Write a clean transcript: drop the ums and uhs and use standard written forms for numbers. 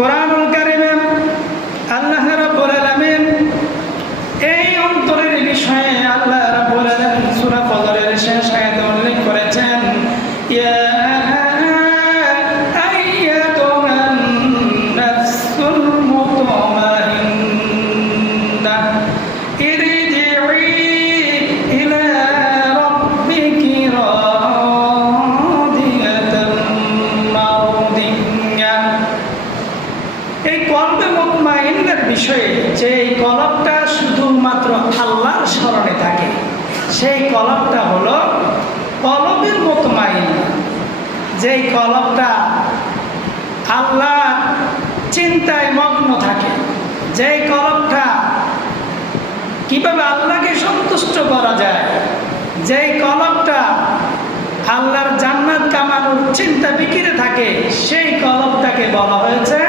কোরআনুল কারীমে আল্লাহ রাব্বুল আলামিন এই অন্তরের বিষয়ে আল্লাহ রাব্বুল আলামিন সূরা ফজরের শেষ আয়াতে উল্লেখ করেছেন, ইয়া আইয়াতুহান নাফসুল মুতমাইন্নাহ ইরজিই ইলা রাব্বিকি রাদিয়াতান মারদিয়াহ। এই কলবে মুতমাইন্নার বিষয়ে যে এই কলবটা শুধুমাত্র আল্লাহর স্মরণে থাকে, সেই কলবটা হলো কলবের মুতমাইন্না। যেই কলবটা আল্লাহর চিন্তায় মগ্ন থাকে, যেই কলবটা কিভাবে আল্লাহকে সন্তুষ্ট করা যায়, যেই কলবটা আল্লাহর জান্নাত কামানোর চিন্তা বিকিরে থাকে, সেই কলবটাকে বলা হয়েছে